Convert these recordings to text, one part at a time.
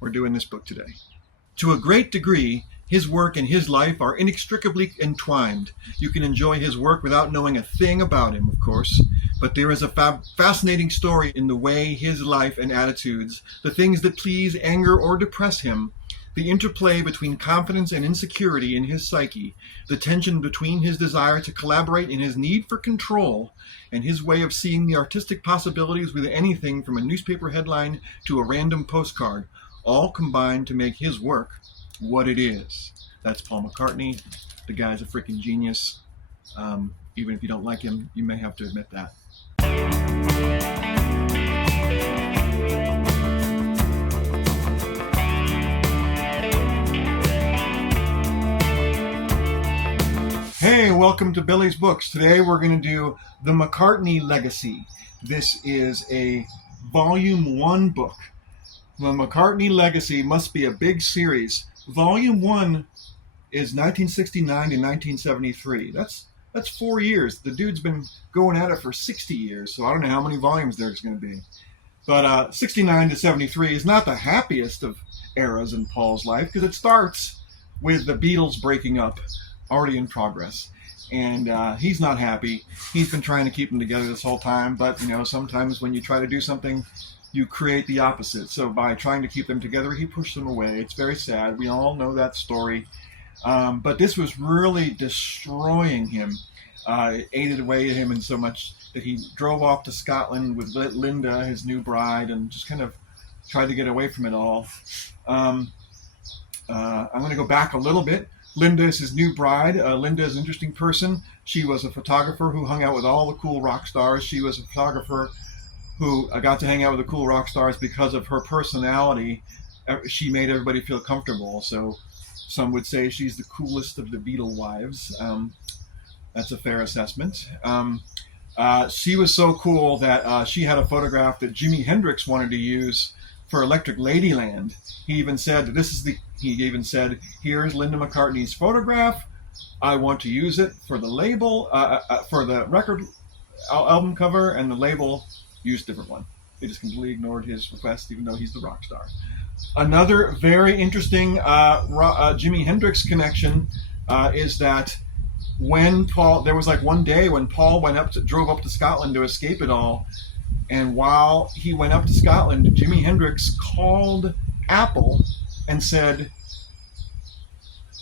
we're doing this book today. To a great degree, his work and his life are inextricably entwined. You can enjoy his work without knowing a thing about him, of course, but there is a fascinating story in the way his life and attitudes, the things that please, anger, or depress him, the interplay between confidence and insecurity in his psyche, the tension between his desire to collaborate and his need for control, and his way of seeing the artistic possibilities with anything from a newspaper headline to a random postcard, all combine to make his work what it is. That's Paul McCartney. The guy's a freaking genius. Even if you don't like him, you may have to admit that. Hey, welcome to Billy's Books. Today we're going to do The McCartney Legacy. This is a Volume 1 book. The McCartney Legacy must be a big series. Volume 1 is 1969 to 1973. That's 4 years. The dude's been going at it for 60 years, so I don't know how many volumes there's going to be. But 69 to 73 is not the happiest of eras in Paul's life, because it starts with the Beatles breaking up, already in progress. And he's not happy. He's been trying to keep them together this whole time, but sometimes when you try to do something, you create the opposite. So by trying to keep them together, he pushed them away. It's very sad. We all know that story. But this was really destroying him. It ate away at him in so much that he drove off to Scotland with Linda, his new bride, and just kind of tried to get away from it all. I'm going to go back a little bit. Linda is his new bride. Linda is an interesting person. She was a photographer who hung out with all the cool rock stars. She was a photographer who got to hang out with the cool rock stars because of her personality. She made everybody feel comfortable. So some would say she's the coolest of the Beatle wives. That's a fair assessment. She was so cool that she had a photograph that Jimi Hendrix wanted to use for Electric Ladyland. He even said, here's Linda McCartney's photograph. I want to use it for the label, for the record album cover, and the label used a different one. They just completely ignored his request, even though he's the rock star. Another very interesting Jimi Hendrix connection is that when Paul, there was like one day when Paul drove up to Scotland to escape it all, and while he went up to Scotland, Jimi Hendrix called Apple and said,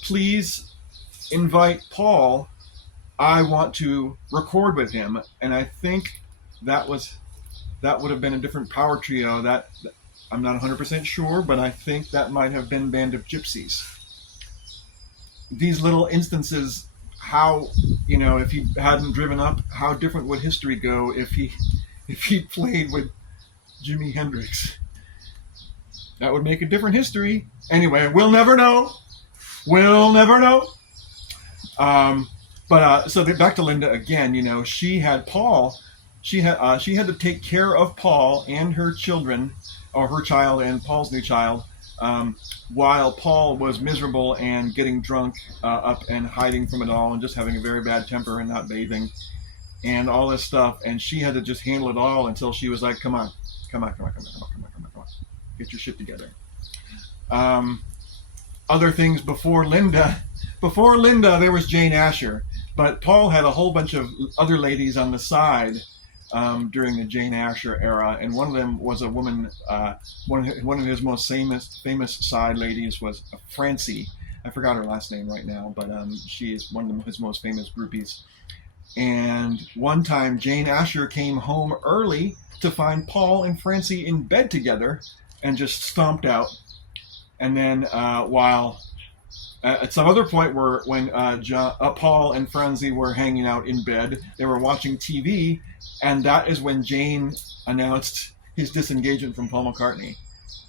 please invite Paul. I want to record with him. And I think that would have been a different power trio. That I'm not 100% sure, but I think that might have been Band of Gypsies. These little instances, how, if he hadn't driven up, how different would history go if he played with Jimi Hendrix? That would make a different history. Anyway, we'll never know. We'll never know. So back to Linda again. She had Paul. She had to take care of Paul and her children, or her child and Paul's new child, while Paul was miserable and getting drunk up and hiding from it all and just having a very bad temper and not bathing and all this stuff. And she had to just handle it all until she was like, come on. Get your shit together. Other things before Linda, there was Jane Asher, but Paul had a whole bunch of other ladies on the side during the Jane Asher era, and one of them was a woman. One of his most famous side ladies was Francie. I forgot her last name right now, but she is one of his most famous groupies. And one time, Jane Asher came home early to find Paul and Francie in bed together, and just stomped out. And then while at some other point when Paul and Francie were hanging out in bed, they were watching TV, and that is when Jane announced his disengagement from Paul McCartney.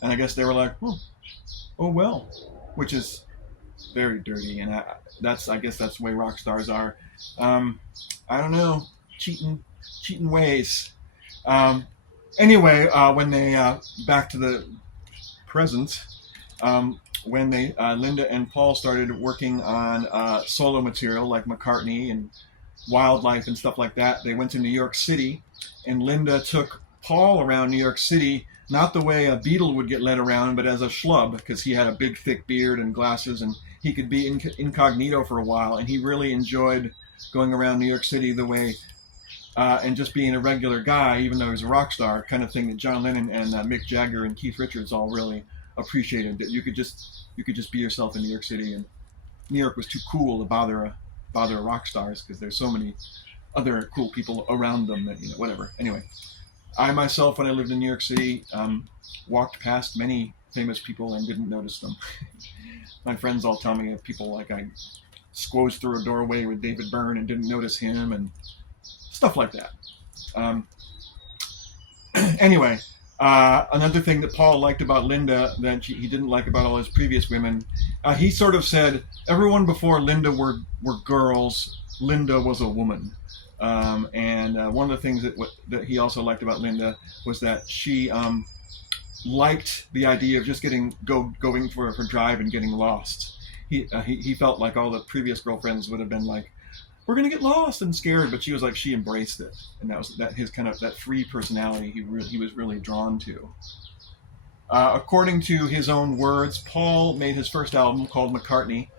And I guess they were like, oh well, which is very dirty, and I guess that's the way rock stars are. I don't know, cheating ways. Anyway, when they back to the present, when they Linda and Paul started working on solo material like McCartney and Wildlife and stuff like that, they went to New York City, and Linda took Paul around New York City not the way a Beatle would get led around, but as a schlub, because he had a big, thick beard and glasses, and he could be incognito for a while, and he really enjoyed going around New York City the way, and just being a regular guy, even though he was a rock star, kind of thing that John Lennon and Mick Jagger and Keith Richards all really appreciated. That you could just be yourself in New York City, and New York was too cool to bother rock stars because there's so many other cool people around them that, whatever. Anyway, I myself, when I lived in New York City, walked past many famous people and didn't notice them. My friends all tell me of people like I squoze through a doorway with David Byrne and didn't notice him and stuff like that. Anyway, another thing that Paul liked about Linda that he didn't like about all his previous women, he sort of said everyone before Linda were girls. Linda was a woman. And one of the things that he also liked about Linda was that she liked the idea of just going for a drive and getting lost. He felt like all the previous girlfriends would have been like, we're gonna get lost and scared, but she embraced it, and that his kind of that free personality he was really drawn to. According to his own words, Paul made his first album called McCartney,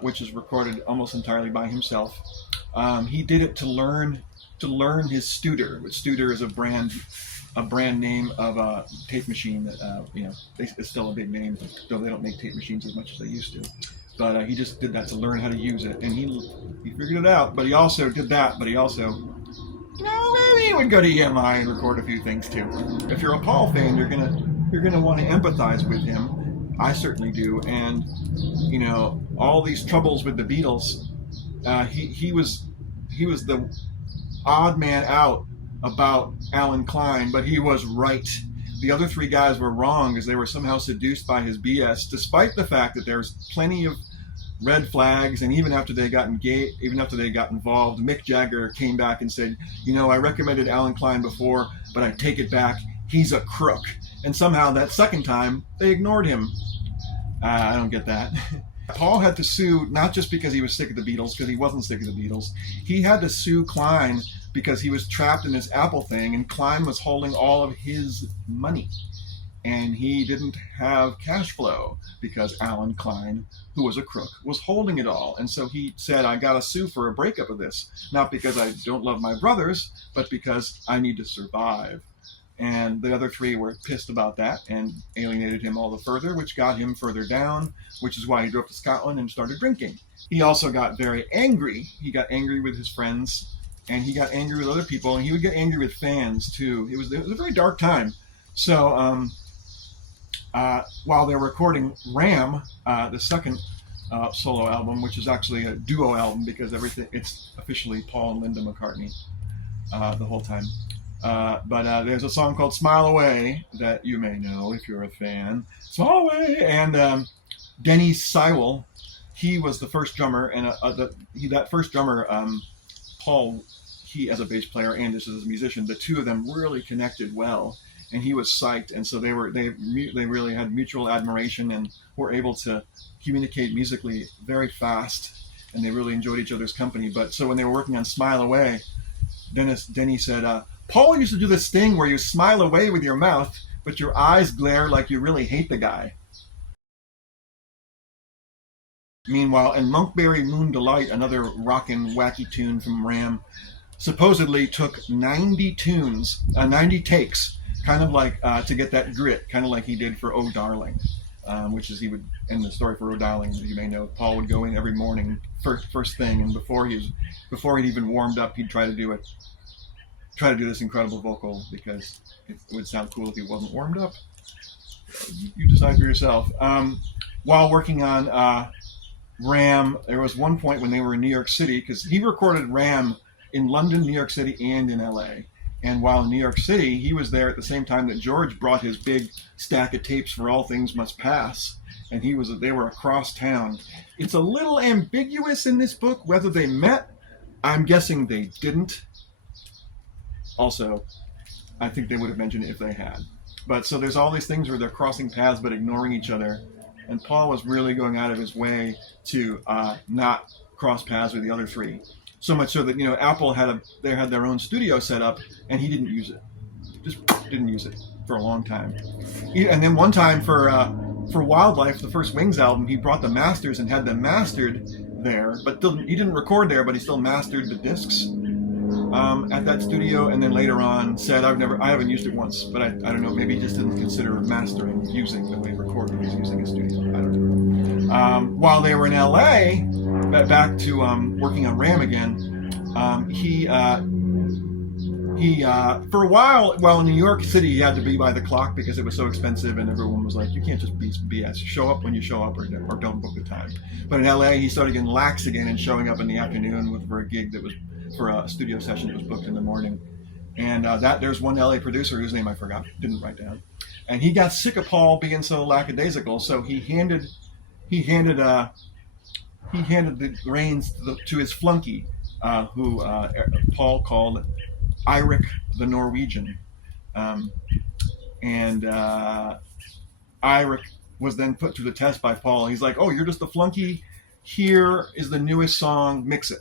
which is recorded almost entirely by himself. He did it to learn his Studer, which Studer is a brand name of a tape machine that it's still a big name, though they don't make tape machines as much as they used to. But he just did that to learn how to use it, and he figured it out. But he also did that. But he also, maybe he would go to EMI and record a few things too. If you're a Paul fan, you're gonna want to empathize with him. I certainly do. And all these troubles with the Beatles, he was the odd man out about Alan Klein, but he was right. The other three guys were wrong because they were somehow seduced by his BS, despite the fact that there's plenty of red flags. And even after they got involved, Mick Jagger came back and said, I recommended Alan Klein before, but I take it back. He's a crook. And somehow that second time they ignored him. I don't get that. Paul had to sue not just because he was sick of the Beatles, because he wasn't sick of the Beatles. He had to sue Klein because he was trapped in this Apple thing, and Klein was holding all of his money. And he didn't have cash flow because Alan Klein, who was a crook, was holding it all. And so he said, I got to sue for a breakup of this. Not because I don't love my brothers, but because I need to survive. And the other three were pissed about that and alienated him all the further, which got him further down, which is why he drove to Scotland and started drinking. He also got very angry. He got angry with his friends, and he got angry with other people, and he would get angry with fans too. It was a very dark time. So while they're recording Ram, the second solo album, which is actually a duo album because it's officially Paul and Linda McCartney the whole time. But there's a song called Smile Away that you may know if you're a fan. Smile Away! And Denny Seiwell, he was the first drummer, and that first drummer, Paul, he as a bass player and as a musician, the two of them really connected well, and he was psyched, and so they really had mutual admiration and were able to communicate musically very fast, and they really enjoyed each other's company. But so when they were working on Smile Away, Denny said, Paul used to do this thing where you smile away with your mouth, but your eyes glare like you really hate the guy. Meanwhile, in Monkberry Moon Delight, another rockin' wacky tune from Ram, supposedly took 90 takes, kind of like to get that grit, kind of like he did for Oh Darling, which is he would, in the story for Oh Darling, you may know, Paul would go in every morning, first thing, and before he'd even warmed up, he'd try to do this incredible vocal because it would sound cool if he wasn't warmed up. You decide for yourself. While working on Ram, there was one point when they were in New York City, because he recorded Ram in London, New York City, and in LA. And while in New York City, he was there at the same time that George brought his big stack of tapes for All Things Must Pass, and they were across town. It's a little ambiguous in this book whether they met. I'm guessing they didn't. Also, I think they would have mentioned it if they had. But so there's all these things where they're crossing paths but ignoring each other. And Paul was really going out of his way to not cross paths with the other three. So much so that, Apple had their own studio set up, and he didn't use it. Just didn't use it. for a long time. And then one time for Wildlife, the first Wings album, he brought the masters and had them mastered there, but he didn't record there, but he still mastered the discs at that studio. And then later on said, I haven't used it once, but I don't know, maybe he just didn't consider mastering using the way he recorded. He was using a studio. I don't know. While they were in LA, back to working on Ram again, he for a while, in New York City, he had to be by the clock because it was so expensive, and everyone was like, you can't just be BS. Show up when you show up, or don't book the time. But in LA, he started getting lax again and showing up in the afternoon for a gig that was for a studio session that was booked in the morning. And there's one LA producer whose name I forgot, didn't write down, and he got sick of Paul being so lackadaisical, so he handed the reins to his flunky, who Paul called Eirik the Norwegian. And Eirik was then put to the test by Paul. He's like, oh, you're just a flunky. Here is the newest song. Mix it.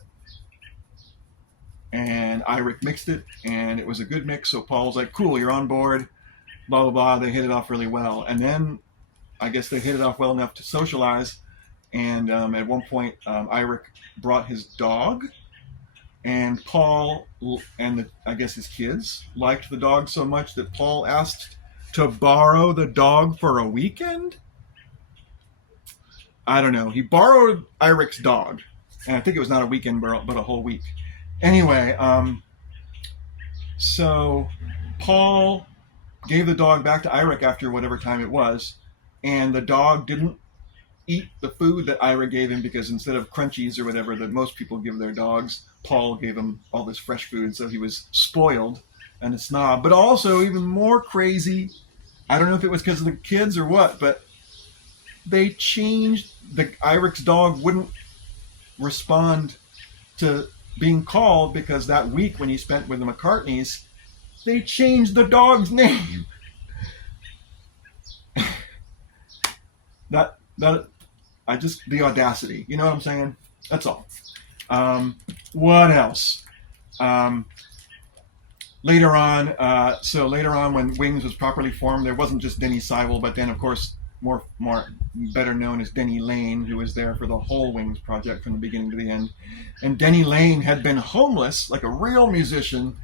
And Eirik mixed it, and it was a good mix. So Paul was like, cool, you're on board. Blah, blah, blah. They hit it off really well. And then I guess they hit it off well enough to socialize. And at one point, Eirik brought his dog. And Paul and I guess his kids liked the dog so much that Paul asked to borrow the dog for a weekend. I don't know. He borrowed Eirik's dog, and I think it was not a weekend, but a whole week. Anyway, so Paul gave the dog back to Eirik after whatever time it was, and the dog didn't eat the food that Eirik gave him, because instead of crunchies or whatever that most people give their dogs, Paul gave him all this fresh food, so he was spoiled and a snob. But also, even more crazy, I don't know if it was because of the kids or what, but they changed, Eirik's dog wouldn't respond to being called, because that week when he spent with the McCartneys, they changed the dog's name. The audacity, you know what I'm saying? That's all. What else? Later on, when Wings was properly formed, there wasn't just Denny Seibel, but then, of course, more better known as Denny Lane, who was there for the whole Wings project from the beginning to the end. And Denny Lane had been homeless, like a real musician,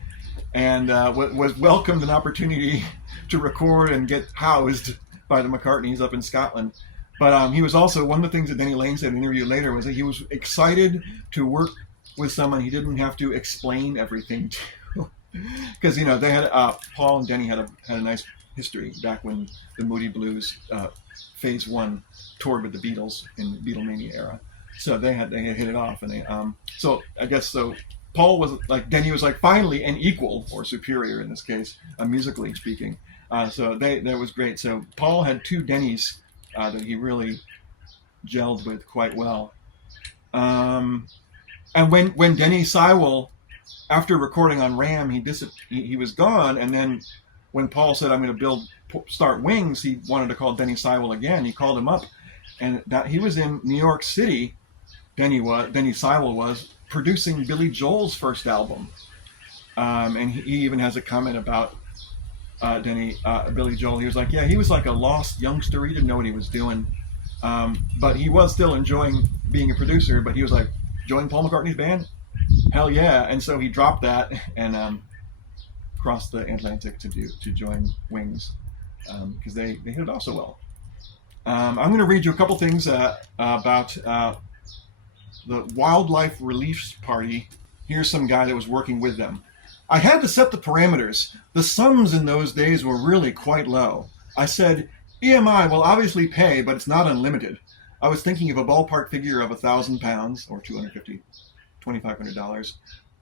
and was welcomed an opportunity to record and get housed by the McCartneys up in Scotland. But he was also, one of the things that Denny Lane said in an interview later was that he was excited to work with someone he didn't have to explain everything to. Because, they had, Paul and Denny had a nice history back when the Moody Blues Phase 1 toured with the Beatles in the Beatlemania era. So they had hit it off. And so I guess, Paul was like, Denny was like finally an equal, or superior in this case, musically speaking. So that was great. So Paul had two Dennys that he really gelled with quite well. And when Denny Seibel, after recording on Ram, he was gone, and then when Paul said, I'm going to start Wings, he wanted to call Denny Seibel again. He called him up, and that he was in New York City, Denny Seibel was, producing Billy Joel's first album. And he even has a comment about Billy Joel. He was like, yeah, he was like a lost youngster. He didn't know what he was doing. But he was still enjoying being a producer, but he was like, join Paul McCartney's band? Hell yeah. And so he dropped that and crossed the Atlantic to join Wings, because they hit it off so well. I'm going to read you a couple things about the Wildlife Relief Party. Here's some guy that was working with them. I had to set the parameters. The sums in those days were really quite low. I said, EMI will obviously pay, but it's not unlimited. I was thinking of a ballpark figure of £1,000 or $250,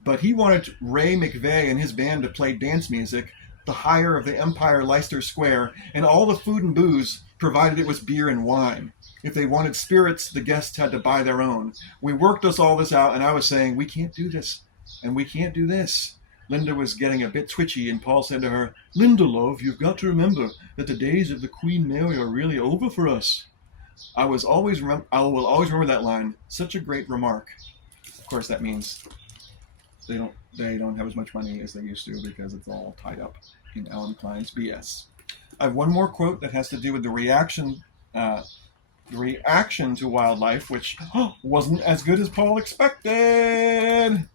but he wanted Ray McVeigh and his band to play dance music, the hire of the Empire Leicester Square, and all the food and booze, provided it was beer and wine. If they wanted spirits, the guests had to buy their own. We worked all this out, and I was saying, we can't do this, and we can't do this. Linda was getting a bit twitchy, and Paul said to her, Linda, love, you've got to remember that the days of the Queen Mary are really over for us. I will always remember that line. Such a great remark. Of course, that means they don't have as much money as they used to, because it's all tied up in Alan Klein's BS. I have one more quote that has to do with the reaction to wildlife, which wasn't as good as Paul expected.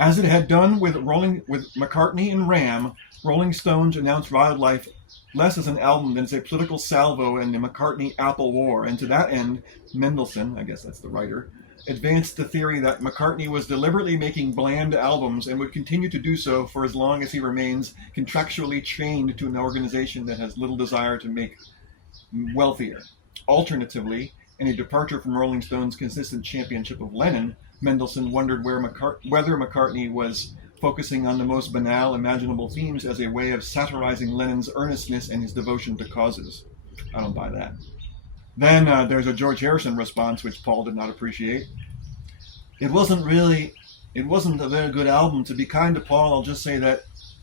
As it had done with McCartney and Ram, Rolling Stones announced Wildlife less as an album than as a political salvo in the McCartney-Apple War, and to that end, Mendelssohn, I guess that's the writer, advanced the theory that McCartney was deliberately making bland albums and would continue to do so for as long as he remains contractually chained to an organization that has little desire to make wealthier. Alternatively, in a departure from Rolling Stone's consistent championship of Lennon, Mendelssohn wondered whether McCartney was focusing on the most banal imaginable themes as a way of satirizing Lennon's earnestness and his devotion to causes. I don't buy that. Then there's a George Harrison response, which Paul did not appreciate. It wasn't a very good album. To be kind to Paul, I'll just say that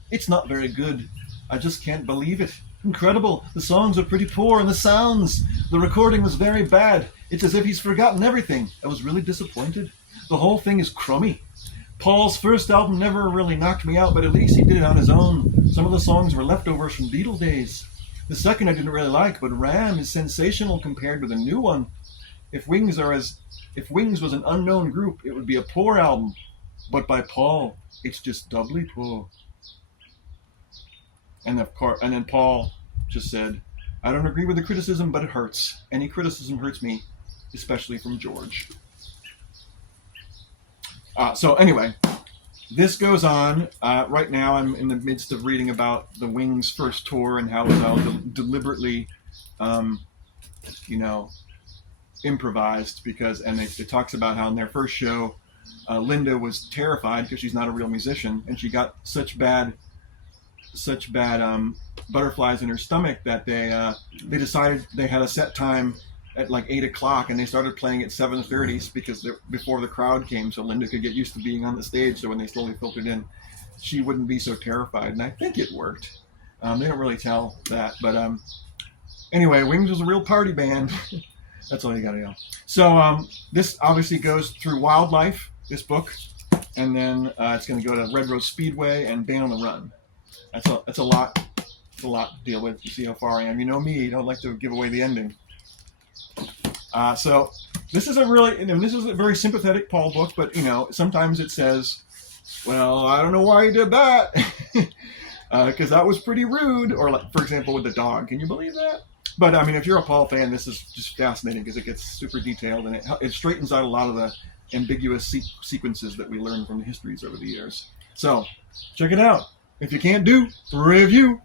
it's not very good. I just can't believe it. Incredible. The songs are pretty poor, and the recording was very bad. It's as if he's forgotten everything. I was really disappointed. The whole thing is crummy. Paul's first album never really knocked me out, but at least he did it on his own. Some of the songs were leftovers from Beatles days. The second I didn't really like, but Ram is sensational compared with the new one. If Wings was an unknown group, it would be a poor album. But by Paul, it's just doubly poor. And then Paul just said, I don't agree with the criticism, but it hurts. Any criticism hurts me, especially from George. So anyway, this goes on. Right now I'm in the midst of reading about the Wings' first tour and how it was all deliberately, improvised it talks about how in their first show, Linda was terrified because she's not a real musician, and she got such bad butterflies in her stomach that they decided they had a set time at like 8 o'clock, and they started playing at 7:30 because before the crowd came, so Linda could get used to being on the stage, so when they slowly filtered in, she wouldn't be so terrified, and I think it worked. They don't really tell that, but anyway, Wings was a real party band. That's all you gotta know. So this obviously goes through Wildlife, this book, and then it's going to go to Red Rose Speedway and Band on the Run. That's a lot. It's a lot to deal with. You see how far I am. You know me. I don't like to give away the ending. So this is this is a very sympathetic Paul book, but sometimes it says, well, I don't know why he did that, because that was pretty rude. Or like, for example, with the dog. Can you believe that? But I mean, if you're a Paul fan, this is just fascinating because it gets super detailed and it straightens out a lot of the ambiguous sequences that we learn from the histories over the years. So check it out. If you can't do, review.